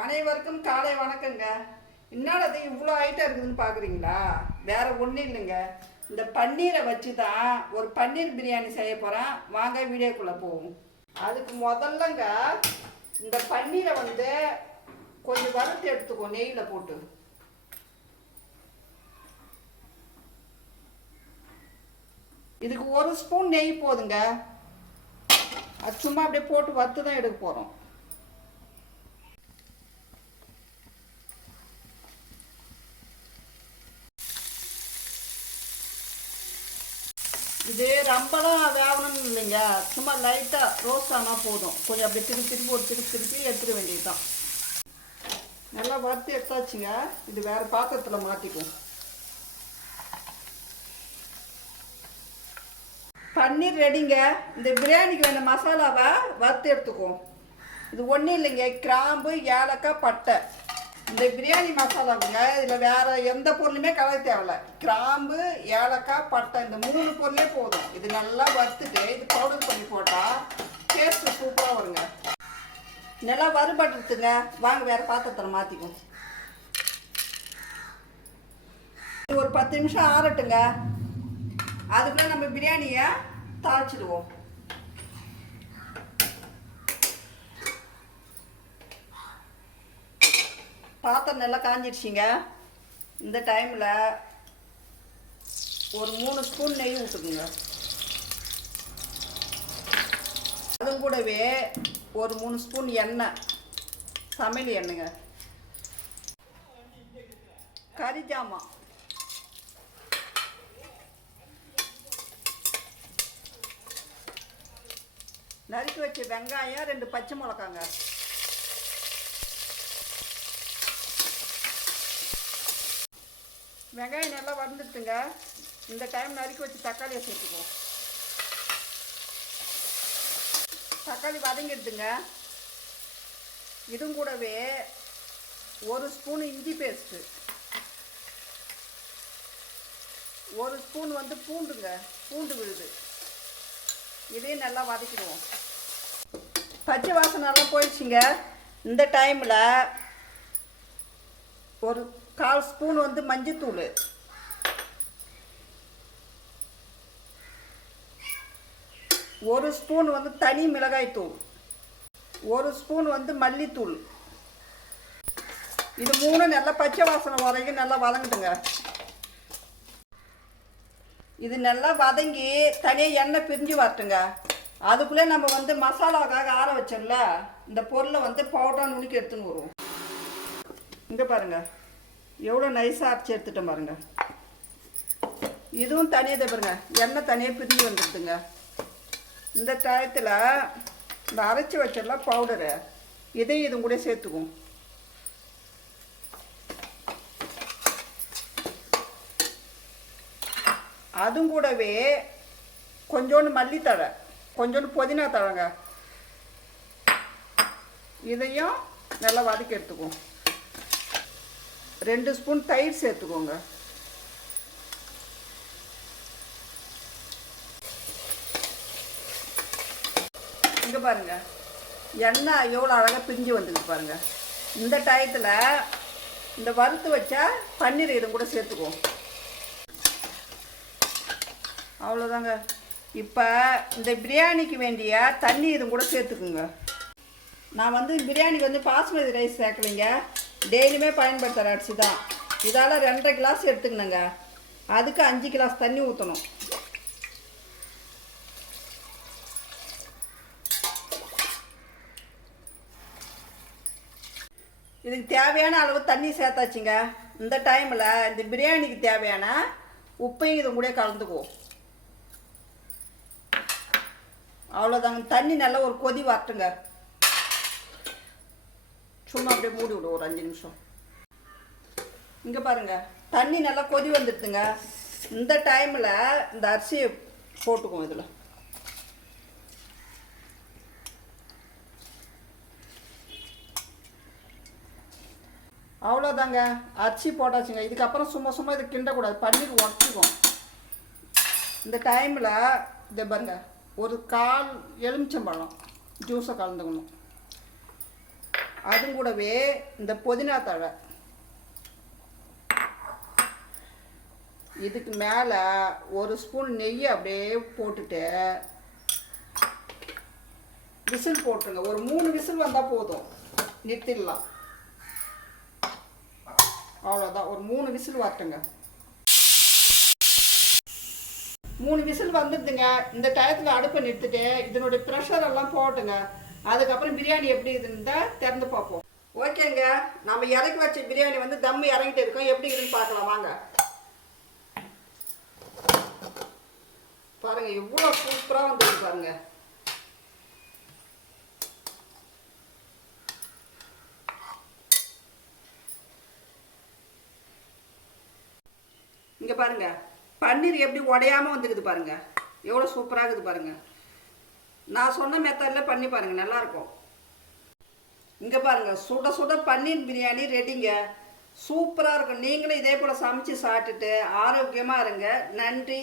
அனைவருக்கும் காலை வணக்கங்க. என்னது இவ்வளோ ஐட்டம் இருக்குதுன்னு பார்க்குறீங்களா? வேற ஒன்றும் இல்லைங்க. இந்த பன்னீரை வச்சு தான் ஒரு பன்னீர் பிரியாணி செய்ய போகிறேன். வாங்க வீடியோக்குள்ளே போவோம். அதுக்கு முதல்லங்க இந்த பன்னீரை கொஞ்சம் வறுத்து எடுத்துக்கோ நெய்யில் போட்டு. இதுக்கு ஒரு ஸ்பூன் நெய் போதுங்க. அது சும்மா அப்படியே போட்டு வறுத்து தான் எடுக்க போகிறோம். இது ரொம்பலாம் வேகணும்னு இல்லைங்க, சும்மா லைட்டாக ரோஸ்ட் ஆனால் போதும். கொஞ்சம் அப்படி திருப்பி எடுத்துட வேண்டியது தான். நல்லா வறுத்து எடுத்தாச்சுங்க. இது வேறு பாத்திரத்தில் மாற்றிக்குவோம். பன்னீர் ரெடிங்க. இந்த பிரியாணிக்கு வேணும் மசாலாவை வறுத்து எடுத்துக்குவோம். இது ஒன்றும் இல்லைங்க, கிராம்பு, ஏலக்காய், பட்டை. இந்த பிரியாணி மசாலாவுங்க இதில் வேறு எந்த பொருளுமே கலக்க தேவையில்ல. கிராம்பு, ஏலக்காய், பட்டை இந்த 3 பொருளே போதும். இது நல்லா வறுத்துட்டு இது பவுடர் பண்ணி போட்டால் டேஸ்ட்டு சூப்பராக வருங்க. நல்லா வறுபட்டுருத்துங்க. வாங்க வேறு பாத்திரத்தில் மாற்றிக்குவோம். ஒரு 10 நிமிஷம் ஆறட்டுங்க. அதுக்குள்ளே நம்ம பிரியாணியை தாளிச்சிடுவோம். பாத்திரம் நல்லா காஞ்சிடுச்சிங்க. இந்த டைமில் ஒரு 3 ஸ்பூன் நெய் விட்டுக்குங்க. அது கூடவே ஒரு 3 ஸ்பூன் எண்ணெய், சமையல் எண்ணெய்ங்க. கறி ஜாமான், நறுக்கி வச்ச வெங்காயம், 2 பச்சை மிளகாங்க. வெங்காயம் நல்லா வதந்துட்டுங்க. இந்த டைம் நறுக்கி வச்சு தக்காளியை சேர்த்துக்குவோம். தக்காளி வதங்கிடுதுங்க. இதுவும் கூடவே ஒரு ஸ்பூன் இஞ்சி பேஸ்ட்டு, ஒரு ஸ்பூன் பூண்டு விழுது. இதையும் நல்லா வதக்கிடுவோம். பச்சை வாசனை நல்லா போயிடுச்சுங்க. இந்த டைமில் ஒரு 1/4 ஸ்பூன் மஞ்சத்தூள், ஒரு ஸ்பூன் தனி மிளகாய்த்தூள், ஒரு ஸ்பூன் மல்லித்தூள். இது 3 நல்லா பச்சை வாசனை வரைக்கும் நல்லா வதங்கிட்டுங்க. இது நல்லா வதங்கி தனியாக எண்ணெய் பிரிஞ்சு வரட்டுங்க. அதுக்குள்ளே நம்ம மசாலாவுக்காக ஆற வச்சோம்ல, இந்த பொருளை பவுடராக நுணுக்கி எடுத்துன்னு வருவோம். இங்கே பாருங்கள் எவ்வளோ நைஸாக அரைச்சி எடுத்துட்டோம் பாருங்கள். இதுவும் தனியாக பாருங்க, எண்ணெய் தனியாக பிரிஞ்சு வந்துடுதுங்க. இந்த டயத்தில் இந்த அரைச்சி வச்சிடலாம் பவுடரு, இதையும் இதுவும் கூட சேர்த்துக்குவோம். அதுவும் கூடவே கொஞ்சோண்டு மல்லித்தழை, கொஞ்சோண்டு புதினா தழைங்க. இதையும் நல்லா வதக்கி எடுத்துக்குவோம். 2 ஸ்பூன் தயிர் சேர்த்துக்கோங்க. இங்கே பாருங்க எண்ணெய் எவ்வளோ அழகாக பிரிஞ்சு வந்துருக்கு பாருங்க. இந்த டயத்தில் இந்த வறுத்து வச்சா பன்னீர் இதுவும் கூட சேர்த்துக்குவோம். அவ்வளோதாங்க. இப்போ இந்த பிரியாணிக்கு வேண்டிய தண்ணி இதுவும் கூட சேர்த்துக்குங்க. நான் பிரியாணிக்கு பாஸ்மதி ரைஸ் சேர்க்கலைங்க, டெய்லியுமே பயன்படுத்துகிற அரிசி தான். இதால் 2.5 கிளாஸ் எடுத்துக்கணுங்க. அதுக்கு 5 கிளாஸ் தண்ணி ஊற்றணும். இதுக்கு தேவையான அளவு தண்ணி சேர்த்தாச்சுங்க. இந்த டைமில் இந்த பிரியாணிக்கு தேவையான உப்பையும் இது கூட கலந்துக்குவோம். அவ்வளோதாங்க. தண்ணி நல்லா ஒரு கொதி வரட்டுங்க. சும்மா அப்படியே மூடி விடுவோம் ஒரு 5 நிமிஷம். இங்கே பாருங்கள் தண்ணி நல்லா கொதி வந்துடுதுங்க. இந்த டைமில் இந்த அரிசியை போட்டுக்குவோம். இதில் அவ்வளோதாங்க, அரிசி போட்டாச்சுங்க. இதுக்கப்புறம் சும்மா இது கிண்டக்கூடாது, பன்னீர் உடச்சிக்கும். இந்த டைமில் இதை பாருங்க, ஒரு 1/4 எலுமிச்சம்பழம் ஜூஸை கலந்துக்கணும். அது கூடவே இந்த புதினா தழை, இதுக்கு மேலே ஒரு ஸ்பூன் நெய் அப்படியே போட்டுட்டு விசில் போட்டுருங்க. ஒரு 3 விசில் வந்தால் போதும், நிறுத்திடலாம். அவ்வளோதான், ஒரு 3 விசில் வரட்டுங்க. 3 விசில் வந்துடுதுங்க. இந்த டயத்தில் அடுப்பை நிறுத்திட்டு இதனுடைய ப்ரெஷர் எல்லாம் போட்டுங்க. அதுக்கப்புறம் பிரியாணி எப்படி இதுன்னு திறந்து பார்ப்போம். ஓகேங்க, நம்ம இறக்கி வச்ச பிரியாணி வந்து தம் இறங்கிட்டு இருக்கோம். எப்படி இருக்குன்னு பார்க்கலாம் வாங்க. பாருங்க எவ்வளோ சூப்பராக வந்துருக்கு பாருங்க. இங்கே பாருங்க பன்னீர் எப்படி உடையாமல் வந்துக்குது பாருங்க. எவ்வளோ சூப்பராக இருக்குது பாருங்க. நான் சொன்ன மெத்தடில் பண்ணி பாருங்க, நல்லாயிருக்கும். இங்கே பாருங்க சுட சுட பன்னீர் பிரியாணி ரெடிங்க. சூப்பராக இருக்கும். நீங்களும் இதே போல் சமைச்சு சாப்பிட்டுட்டு ஆரோக்கியமாக இருங்க. நன்றி.